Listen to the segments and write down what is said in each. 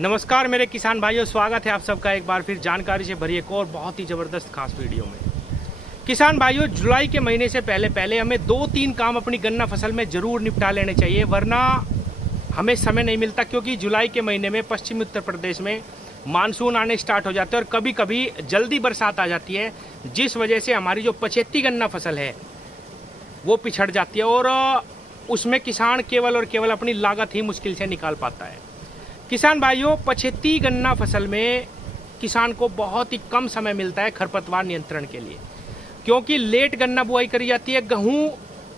नमस्कार मेरे किसान भाइयों, स्वागत है आप सबका एक बार फिर जानकारी से भरी एक और बहुत ही ज़बरदस्त खास वीडियो में। किसान भाइयों, जुलाई के महीने से पहले हमें 2-3 काम अपनी गन्ना फसल में ज़रूर निपटा लेने चाहिए, वरना हमें समय नहीं मिलता। क्योंकि जुलाई के महीने में पश्चिमी उत्तर प्रदेश में मानसून आने स्टार्ट हो जाते हैं और कभी कभी जल्दी बरसात आ जाती है, जिस वजह से हमारी जो पछेती गन्ना फसल है वो पिछड़ जाती है और उसमें किसान केवल और केवल अपनी लागत ही मुश्किल से निकाल पाता है। किसान भाइयों, पछेती गन्ना फसल में किसान को बहुत ही कम समय मिलता है खरपतवार नियंत्रण के लिए, क्योंकि लेट गन्ना बुआई करी जाती है। गेहूं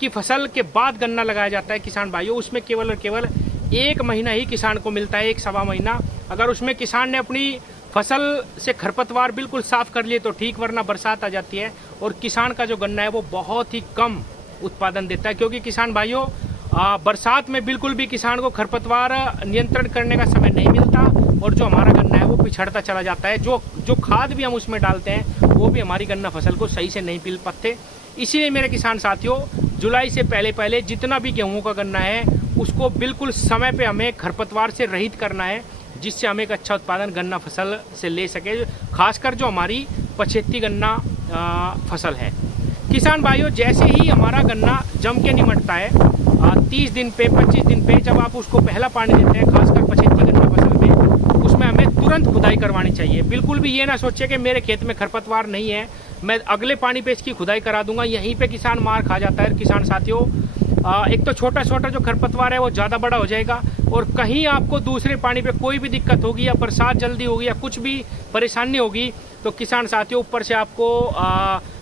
की फसल के बाद गन्ना लगाया जाता है किसान भाइयों, उसमें केवल और केवल 1 महीना ही किसान को मिलता है, 1-1.25 महीना। अगर उसमें किसान ने अपनी फसल से खरपतवार बिल्कुल साफ कर लिए तो ठीक, वरना बरसात आ जाती है और किसान का जो गन्ना है वो बहुत ही कम उत्पादन देता है। क्योंकि किसान भाइयों, बरसात में बिल्कुल भी किसान को खरपतवार नियंत्रण करने का समय नहीं मिलता और जो हमारा गन्ना है वो पिछड़ता चला जाता है। जो खाद भी हम उसमें डालते हैं वो भी हमारी गन्ना फसल को सही से नहीं मिल पाते। इसीलिए मेरे किसान साथियों, जुलाई से पहले जितना भी गेहूं का गन्ना है उसको बिल्कुल समय पे हमें खरपतवार से रहित करना है, जिससे हम एक अच्छा उत्पादन गन्ना फसल से ले सके, खासकर जो हमारी पछेती गन्ना फसल है। किसान भाइयों, जैसे ही हमारा गन्ना जम के निमटता है 30 दिन पे 25 दिन पे, जब आप उसको पहला पानी देते हैं, खासकर पछेती गन्ना फसल में, उसमें हमें तुरंत खुदाई करवानी चाहिए। बिल्कुल भी ये ना सोचे कि मेरे खेत में खरपतवार नहीं है, मैं अगले पानी पे इसकी खुदाई करा दूंगा। यहीं पे किसान मार खा जाता है। किसान साथियों, एक तो छोटा छोटा जो खरपतवार है वो ज़्यादा बड़ा हो जाएगा और कहीं आपको दूसरे पानी पे कोई भी दिक्कत होगी या बरसात जल्दी होगी या कुछ भी परेशानी होगी तो किसान साथियों, ऊपर से आपको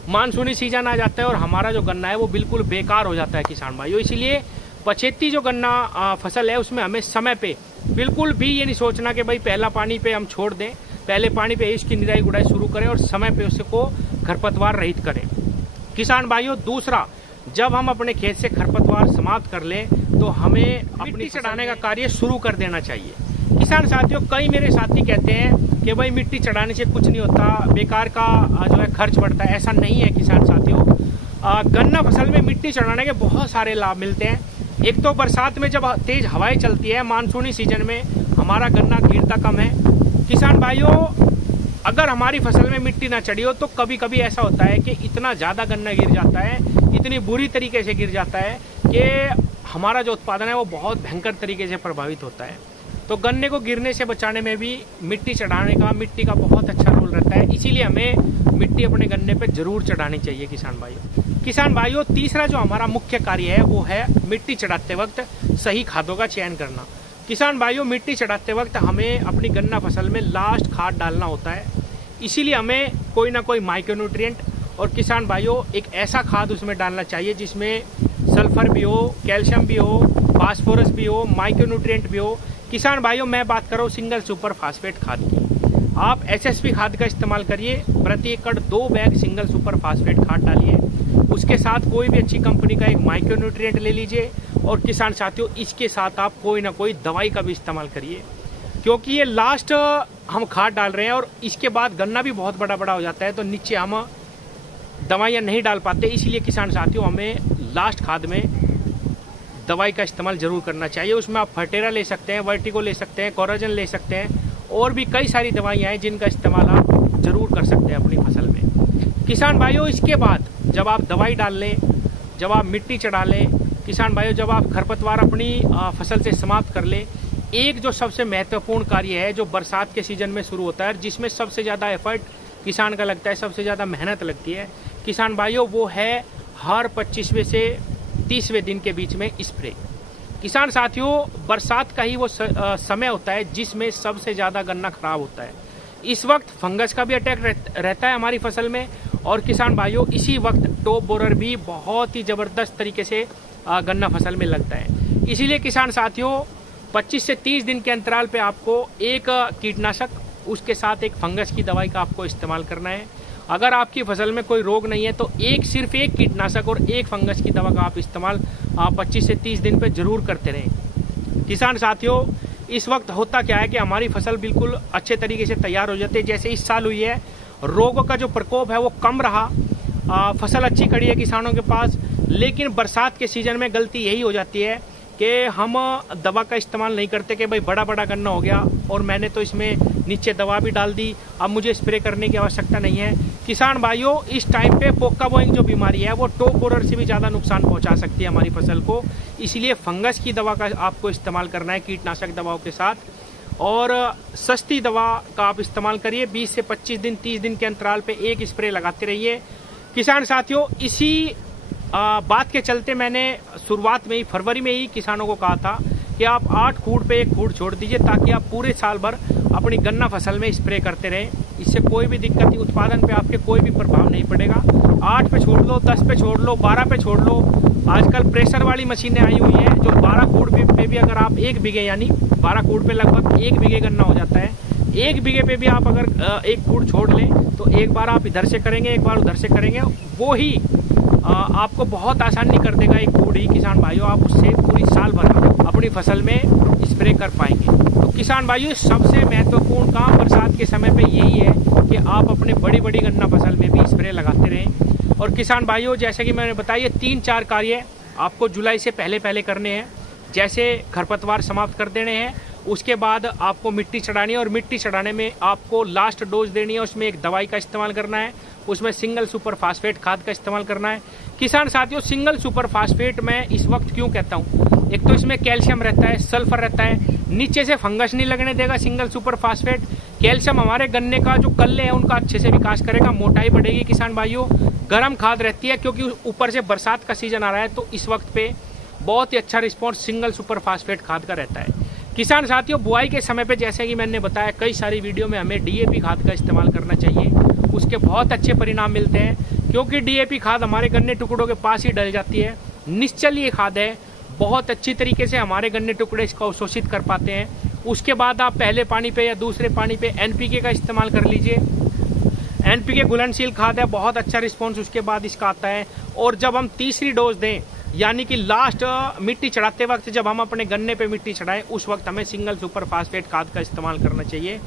मानसूनी सीजन आ जाता है और हमारा जो गन्ना है वो बिल्कुल बेकार हो जाता है किसान भाइयों। इसीलिए पछेती जो गन्ना फसल है उसमें हमें समय पे बिल्कुल भी ये नहीं सोचना कि भाई पहला पानी पे हम छोड़ दें, पहले पानी पे इसकी निराई गुड़ाई शुरू करें और समय पे उसको खरपतवार रहित करें। किसान भाइयों, दूसरा, जब हम अपने खेत से खरपतवार समाप्त कर लें तो हमें मिट्टी चढ़ाने का कार्य शुरू कर देना चाहिए। किसान साथियों, कई मेरे साथी कहते हैं कि भाई मिट्टी चढ़ाने से कुछ नहीं होता, बेकार का जो है खर्च बढ़ता है। ऐसा नहीं है किसान साथियों। गन्ना फसल में मिट्टी चढ़ाने के बहुत सारे लाभ मिलते हैं। एक तो बरसात में जब तेज हवाएं चलती है, मानसूनी सीजन में हमारा गन्ना गिरता कम है। किसान भाइयों, अगर हमारी फसल में मिट्टी ना चढ़ी हो तो कभी कभी ऐसा होता है कि इतना ज़्यादा गन्ना गिर जाता है, इतनी बुरी तरीके से गिर जाता है कि हमारा जो उत्पादन है वो बहुत भयंकर तरीके से प्रभावित होता है। तो गन्ने को गिरने से बचाने में भी मिट्टी चढ़ाने का, मिट्टी का बहुत अच्छा रोल रहता है। इसीलिए हमें मिट्टी अपने गन्ने पे जरूर चढ़ानी चाहिए किसान भाइयों। तीसरा जो हमारा मुख्य कार्य है वो है मिट्टी चढ़ाते वक्त सही खादों का चयन करना। किसान भाइयों, मिट्टी चढ़ाते वक्त हमें अपनी गन्ना फसल में लास्ट खाद डालना होता है। इसीलिए हमें कोई ना कोई माइक्रोन्यूट्रिएंट और किसान भाइयों एक ऐसा खाद उसमें डालना चाहिए जिसमें सल्फर भी हो, कैल्शियम भी हो, फास्फोरस भी हो, माइक्रोन्यूट्रिएंट भी हो। किसान भाइयों, मैं बात कर रहा हूँ सिंगल सुपर फास्फेट खाद की। आप एसएसपी खाद का इस्तेमाल करिए, प्रति एकड़ 2 बैग सिंगल सुपर फास्फेट खाद डालिए। उसके साथ कोई भी अच्छी कंपनी का एक माइक्रोन्यूट्रिएंट ले लीजिए और किसान साथियों, इसके साथ आप कोई ना कोई दवाई का भी इस्तेमाल करिए, क्योंकि ये लास्ट हम खाद डाल रहे हैं और इसके बाद गन्ना भी बहुत बड़ा हो जाता है तो नीचे हम दवाइयाँ नहीं डाल पाते। इसलिए किसान साथियों, हमें लास्ट खाद में दवाई का इस्तेमाल जरूर करना चाहिए। उसमें आप फर्टेरा ले सकते हैं, वर्टिको ले सकते हैं, कोराजन ले सकते हैं और भी कई सारी दवाइयाँ हैं जिनका इस्तेमाल आप जरूर कर सकते हैं अपनी फसल में। किसान भाइयों, इसके बाद जब आप दवाई डाल लें, जब आप मिट्टी चढ़ा लें, किसान भाइयों, जब आप खरपतवार अपनी फसल से समाप्त कर लें, एक जो सबसे महत्वपूर्ण कार्य है जो बरसात के सीजन में शुरू होता है, जिसमें सबसे ज़्यादा एफर्ट किसान का लगता है, सबसे ज़्यादा मेहनत लगती है किसान भाइयों, वो है हर 25वें से 30वें दिन के बीच में स्प्रे। किसान साथियों, बरसात का ही वो समय होता है जिसमें सबसे ज़्यादा गन्ना खराब होता है। इस वक्त फंगस का भी अटैक रहता है हमारी फसल में और किसान भाइयों, इसी वक्त टॉप बोरर भी बहुत ही ज़बरदस्त तरीके से गन्ना फसल में लगता है। इसीलिए किसान साथियों, 25 से 30 दिन के अंतराल पे आपको एक कीटनाशक, उसके साथ एक फंगस की दवाई का आपको इस्तेमाल करना है। अगर आपकी फसल में कोई रोग नहीं है तो सिर्फ एक कीटनाशक और एक फंगस की दवा का आप इस्तेमाल 25 से 30 दिन पे जरूर करते रहें। किसान साथियों, इस वक्त होता क्या है कि हमारी फसल बिल्कुल अच्छे तरीके से तैयार हो जाती है। जैसे इस साल हुई है, रोगों का जो प्रकोप है वो कम रहा, फसल अच्छी खड़ी है किसानों के पास। लेकिन बरसात के सीजन में गलती यही हो जाती है कि हम दवा का इस्तेमाल नहीं करते कि भाई बड़ा बड़ा गन्ना हो गया और मैंने तो इसमें नीचे दवा भी डाल दी, अब मुझे स्प्रे करने की आवश्यकता नहीं है। किसान भाइयों, इस टाइम पे पोका बोइंग जो बीमारी है वो टॉप बोरर से भी ज़्यादा नुकसान पहुंचा सकती है हमारी फसल को, इसलिए फंगस की दवा का आपको इस्तेमाल करना है कीटनाशक दवाओं के साथ, और सस्ती दवा का आप इस्तेमाल करिए। 20 से 25 दिन 30 दिन के अंतराल पे एक स्प्रे लगाते रहिए। किसान साथियों, इसी बात के चलते मैंने शुरुआत में ही फरवरी में ही किसानों को कहा था कि आप 8 खूड़ पे 1 खूड़ छोड़ दीजिए ताकि आप पूरे साल भर अपनी गन्ना फसल में स्प्रे करते रहें। इससे कोई भी दिक्कत नहीं, उत्पादन पे आपके कोई भी प्रभाव नहीं पड़ेगा। 8 पे छोड़ लो, 10 पे छोड़ लो, 12 पे छोड़ लो। आजकल प्रेशर वाली मशीनें आई हुई हैं जो 12 खूड़ पे भी अगर आप 1 बीघे यानी 12 खूड़ पे लगभग 1 बीघे गन्ना हो जाता है। 1 बीघे पे भी आप अगर 1 खूड़ छोड़ लें तो एक बार आप इधर से करेंगे, एक बार उधर से करेंगे, वो ही आपको बहुत आसानी कर देगा एक खूड़ ही। किसान भाइयों, आप उससे पूरी साल भर अपनी फसल में स्प्रे कर पाएंगे। तो किसान भाइयों, सबसे महत्वपूर्ण काम बरसात के समय पे यही है कि आप अपने बड़ी बड़ी गन्ना फसल में भी स्प्रे लगाते रहें। और किसान भाइयों, जैसे कि मैंने बताया, 3-4 कार्य आपको जुलाई से पहले करने हैं। जैसे खरपतवार समाप्त कर देने हैं, उसके बाद आपको मिट्टी चढ़ानी है और मिट्टी चढ़ाने में आपको लास्ट डोज देनी है, उसमें एक दवाई का इस्तेमाल करना है, उसमें सिंगल सुपर फास्फेट खाद का इस्तेमाल करना है। किसान साथियों, सिंगल सुपर फास्फेट मैं इस वक्त क्यों कहता हूँ, एक तो इसमें कैल्शियम रहता है, सल्फर रहता है, नीचे से फंगस नहीं लगने देगा सिंगल सुपर फास्फेट। कैल्शियम हमारे गन्ने का जो कल्ले हैं उनका अच्छे से विकास करेगा, मोटाई बढ़ेगी। किसान भाइयों, गर्म खाद रहती है क्योंकि ऊपर से बरसात का सीजन आ रहा है, तो इस वक्त पे बहुत ही अच्छा रिस्पॉन्स सिंगल सुपर फास्फेट खाद का रहता है। किसान साथियों, बुआई के समय पे जैसे कि मैंने बताया कई सारी वीडियो में, हमें डीएपी खाद का इस्तेमाल करना चाहिए, उसके बहुत अच्छे परिणाम मिलते हैं क्योंकि डीएपी खाद हमारे गन्ने टुकड़ों के पास ही डल जाती है। निश्चलीय खाद है, बहुत अच्छी तरीके से हमारे गन्ने टुकड़े इसको अवशोषित कर पाते हैं। उसके बाद आप पहले पानी पे या दूसरे पानी पे एनपीके का इस्तेमाल कर लीजिए। एनपीके घुलनशील खाद है, बहुत अच्छा रिस्पॉन्स उसके बाद इसका आता है। और जब हम तीसरी डोज दें, यानी कि लास्ट मिट्टी चढ़ाते वक्त जब हम अपने गन्ने पे मिट्टी चढ़ाएं, उस वक्त हमें सिंगल सुपर फास्फेट खाद का इस्तेमाल करना चाहिए।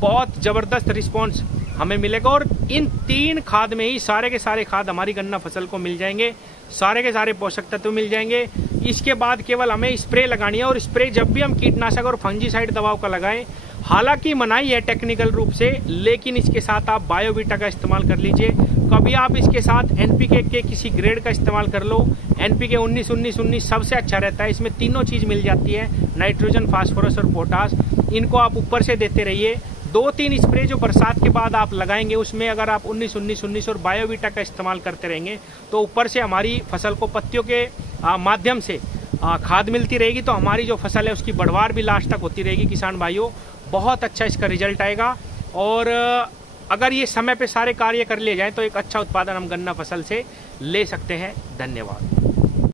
बहुत जबरदस्त रिस्पॉन्स हमें मिलेगा और इन 3 खाद में ही सारे के सारे खाद हमारी गन्ना फसल को मिल जाएंगे, सारे के सारे पोषक तत्व मिल जाएंगे। इसके बाद केवल हमें स्प्रे लगानी है, और स्प्रे जब भी हम कीटनाशक और फंजीसाइड दवाओं का लगाएं, हालांकि मनाही है टेक्निकल रूप से, लेकिन इसके साथ आप बायोवीटा का इस्तेमाल कर लीजिए। कभी आप इसके साथ एनपीके के किसी ग्रेड का इस्तेमाल कर लो। एनपीके 19-19-19 सबसे अच्छा रहता है, इसमें तीनों चीज मिल जाती है, नाइट्रोजन, फास्फोरस और पोटास। इनको आप ऊपर से देते रहिए। 2-3 स्प्रे जो बरसात के बाद आप लगाएंगे, उसमें अगर आप 19-19-19 और बायोवीटा का इस्तेमाल करते रहेंगे तो ऊपर से हमारी फसल को पत्तियों के माध्यम से खाद मिलती रहेगी, तो हमारी जो फसल है उसकी बढ़वार भी लास्ट तक होती रहेगी। किसान भाइयों, बहुत अच्छा इसका रिजल्ट आएगा, और अगर ये समय पे सारे कार्य कर लिए जाएं तो एक अच्छा उत्पादन हम गन्ना फसल से ले सकते हैं। धन्यवाद।